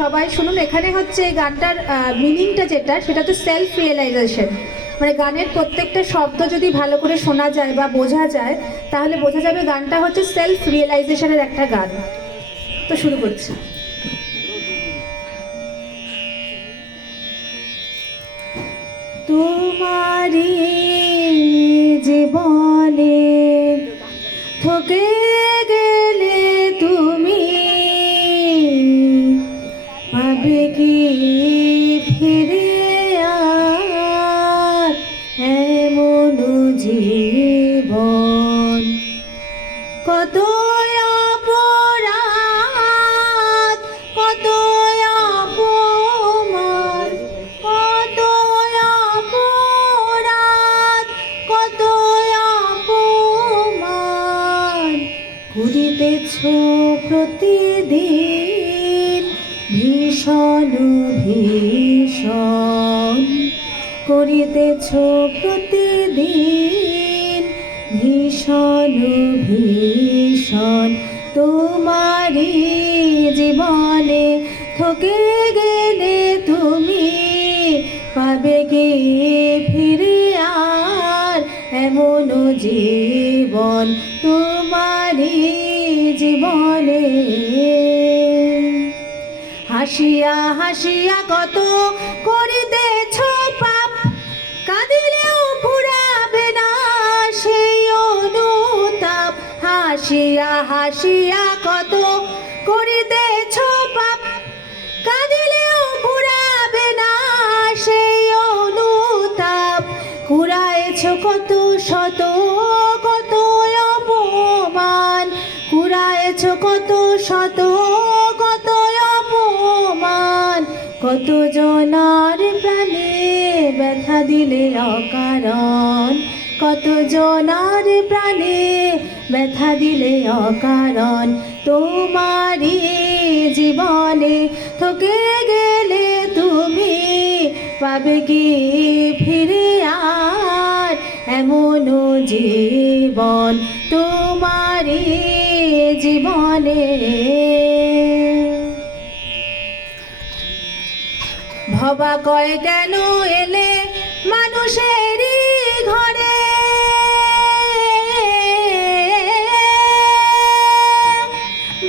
সবাই শুনুন, এখানে হচ্ছে এই গানটার মিনিংটা যেটা, সেটা তো সেলফ রিয়েলাইজেশন। মানে গানের প্রত্যেকটা শব্দ যদি ভালো করে শোনা যায় বা বোঝা যায়, তাহলে বোঝা যাবে গানটা হচ্ছে সেলফ রিয়েলাইজেশনের একটা গান। তো শুরু করছি। তোমারি জীবনে থকে গেলে তুমি পাবে কি ফিরে আর এমন জীবন? কত অপরাধ, কত অপমান, কত অপরাধ, কত অপমান করিতেছ প্রতিদিন, ভীষণ ভীষণ করিতেছ প্রতিদিন, ভীষণ ভীষণ। তোমারি জীবনে থকে গেলে তুমি পাবে কি ফিরে আর এমন জীবন? তোমারি জীবনে হাসিয়া হাসিয়া কত করিতেছ পাপ, কাঁদিলেও ফুরাবে না সেই অনুতাপ। হাসিয়া হাসিয়া কত করিতেছ পাপ, কাঁদিলেও ফুরাবে না সেই অনুতাপ। কুড়াইছ কত শত কত অপমান, কুড়াইছ কত শত কত অপমান। কত জনার প্রাণে ব্যথা দিলে অকারণ, কত জনার প্রাণে ব্যথা দিলে অকারণ। তোমারি জীবনে থকে গেলে তুমি পাবে কি ফিরে আর এমন জীবন? তোমারি জীবনে ভবা কয় কেন এলে মানুষেরই ঘরে,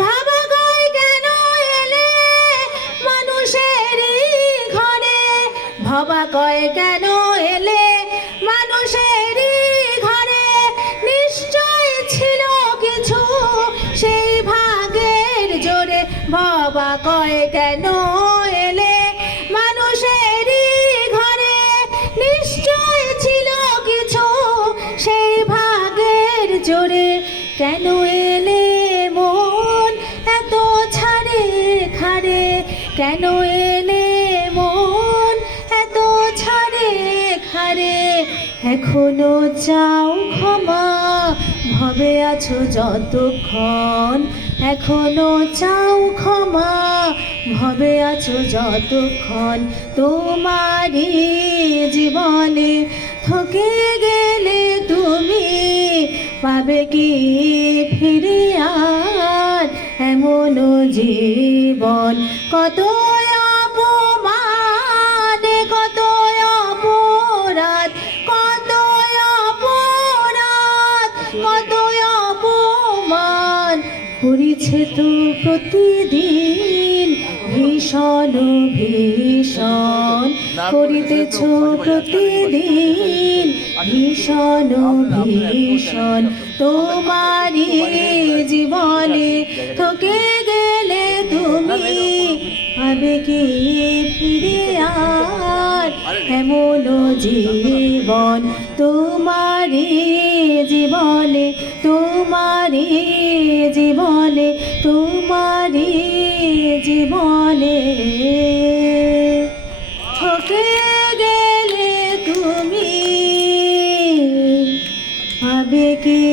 ভাবা কয় কেন এলে মানুষেরই ঘরে, ভাবা কয় কেন এলে মানুষেরই ঘরে। নিশ্চয় ছিল কিছু সেই ভাগের জোরে, ভাবা কয় কেন এলে মানুষেরই ঘরে। নিশ্চয় ছিল কিছু সেই ভাগের জোরে, কেন এলে মন এত ছাড়ে খারে, কেন এলে মন এত ছাড়ে খারে। এখনো চাও ক্ষমা, ভবে আছো যতক্ষণ, এখনো চাও ক্ষমা, ভবে আছো যতক্ষণ। তোমারি জীবনে থকে গেলে তুমি পাবে কি ফিরে আর এমন জীবন? কত অপমান, কত অপরাধ, কত অপরাধ, কত অপমান করিছে তো প্রতিদিন, ভীষণ ভীষণ করিতেছ প্রতিদিন, ভীষণ ভীষণ। তোমারি জীবনে থকে গেলে তুমি পাবে কি ফিরে আর এমন জীবন? তোমারি জীবনে, তোমারি জীবনে, তোমারি জীবনে থকে গেলে তুমি পাবে কি